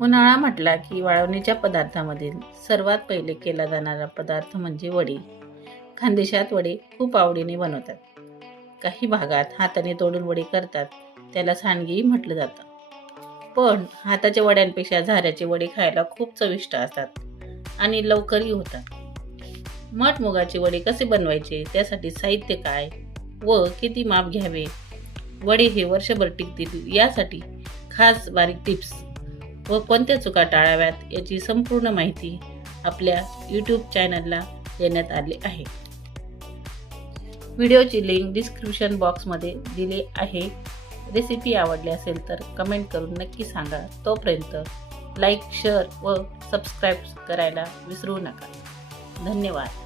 उन्हाळा म्हटला की वाळवणीच्या पदार्थामधील सर्वात पहिले केला जाणारा पदार्थ म्हणजे वडी. खानदेशात वडे खूप आवडीने बनवतात. काही भागात हाताने तोडून वडी करतात, त्याला सांडगेही म्हटलं जातं. पण हाताच्या वड्यांपेक्षा झाऱ्याचे वडे खायला खूप चविष्ट असतात आणि लवकरही होतात. मठ-मुगाचे वडे कसे बनवायचे, त्यासाठी साहित्य काय व किती माप घ्यावे, वडे हे वर्षभर टिकतील यासाठी खास बारीक टिप्स व कोणत्या चुका टाळाव्यात याची संपूर्ण माहिती आपल्या यूट्यूब चॅनलला देण्यात आली आहे. व्हिडिओची लिंक डिस्क्रिप्शन बॉक्समध्ये दिली आहे. रेसिपी आवडली असेल तर कमेंट करून नक्की सांगा. तोपर्यंत लाईक, शेअर व सबस्क्राईब करायला विसरू नका. धन्यवाद.